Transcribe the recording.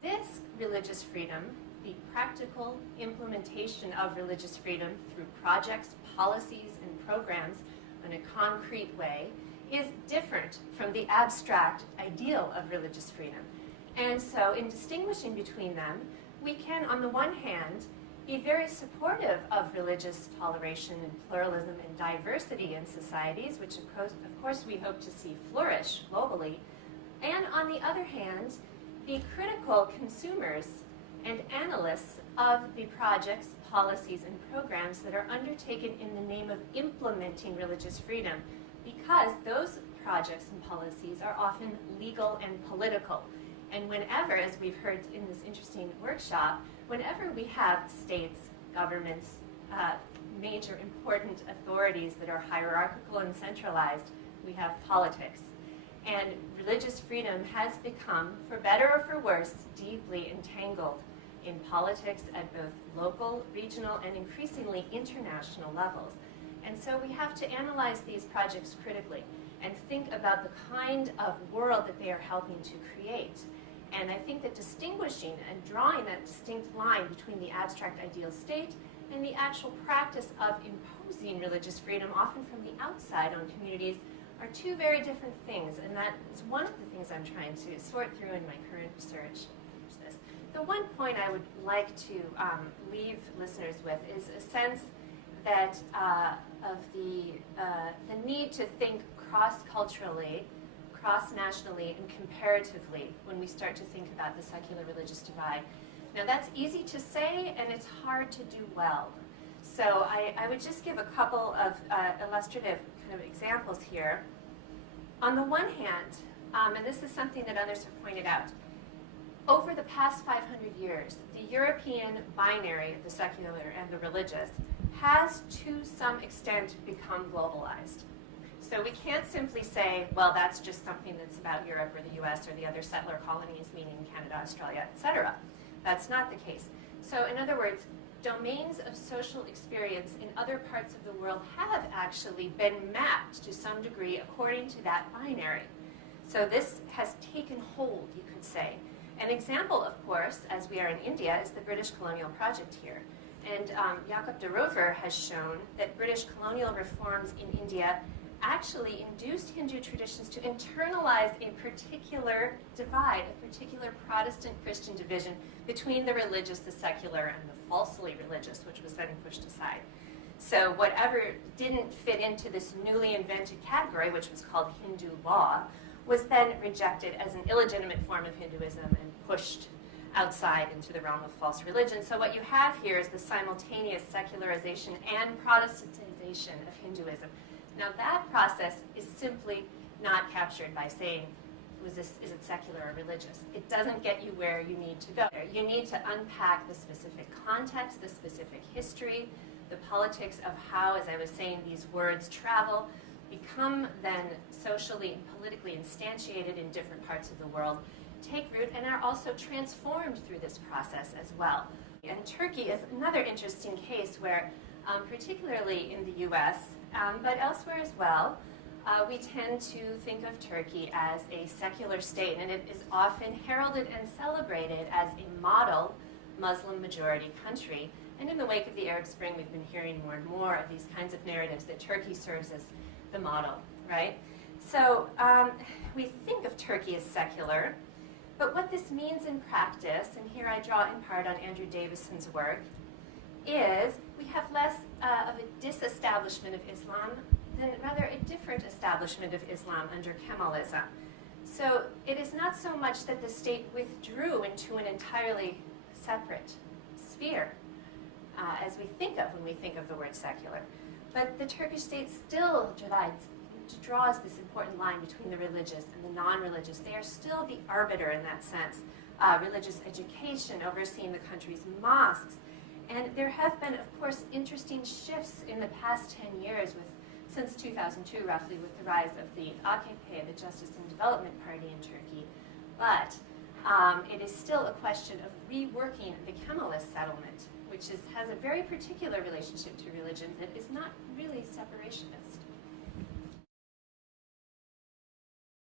This religious freedom, the practical implementation of religious freedom through projects, policies, and programs in a concrete way, is different from the abstract ideal of religious freedom. And so in distinguishing between them, we can, on the one hand, be very supportive of religious toleration and pluralism and diversity in societies, which of course we hope to see flourish globally, and on the other hand, be critical consumers and analysts of the projects, policies, and programs that are undertaken in the name of implementing religious freedom, because those projects and policies are often legal and political. And whenever, as we've heard in this interesting workshop, whenever we have states, governments, major important authorities that are hierarchical and centralized, we have politics. And religious freedom has become, for better or for worse, deeply entangled in politics at both local, regional, and increasingly international levels. And so we have to analyze these projects critically and think about the kind of world that they are helping to create. And I think that distinguishing and drawing that distinct line between the abstract ideal state and the actual practice of imposing religious freedom, often from the outside on communities, are two very different things. And that is one of the things I'm trying to sort through in my current research. The one point I would like to leave listeners with is a sense that of the need to think cross-culturally, cross-nationally, and comparatively when we start to think about the secular-religious divide. Now that's easy to say, and it's hard to do well. So I would just give a couple of illustrative kind of examples here. On the one hand, and this is something that others have pointed out, over the past 500 years, the European binary of the secular and the religious has to some extent become globalized. So we can't simply say, well, that's just something that's about Europe or the US or the other settler colonies, meaning Canada, Australia, etc. That's not the case. So in other words, domains of social experience in other parts of the world have actually been mapped to some degree according to that binary. So this has taken hold, you could say. An example, of course, as we are in India, is the British colonial project here. And Jacob de Rover has shown that British colonial reforms in India actually induced Hindu traditions to internalize a particular divide, a particular Protestant-Christian division between the religious, the secular, and the falsely religious, which was then pushed aside. So whatever didn't fit into this newly invented category, which was called Hindu law, was then rejected as an illegitimate form of Hinduism and pushed outside into the realm of false religion. So what you have here is the simultaneous secularization and Protestantization of Hinduism. Now that process is simply not captured by saying, is it secular or religious? It doesn't get you where you need to go. You need to unpack the specific context, the specific history, the politics of how, as I was saying, these words travel, become then socially and politically instantiated in different parts of the world, take root, and are also transformed through this process as well. And Turkey is another interesting case where, particularly in the US, but elsewhere as well, we tend to think of Turkey as a secular state, and it is often heralded and celebrated as a model Muslim majority country. And in the wake of the Arab Spring, we've been hearing more and more of these kinds of narratives that Turkey serves as the model, right? So we think of Turkey as secular, but what this means in practice, and here I draw in part on Andrew Davison's work, is we have less of a disestablishment of Islam than rather a different establishment of Islam under Kemalism. So it is not so much that the state withdrew into an entirely separate sphere, as we think of when we think of the word secular. But the Turkish state still draws this important line between the religious and the non-religious. They are still the arbiter in that sense. Religious education, overseeing the country's mosques. And there have been, of course, interesting shifts in the past 10 years, since 2002, roughly, with the rise of the AKP, the Justice and Development Party in Turkey. But it is still a question of reworking the Kemalist settlement, which has a very particular relationship to religion that is not really separationist.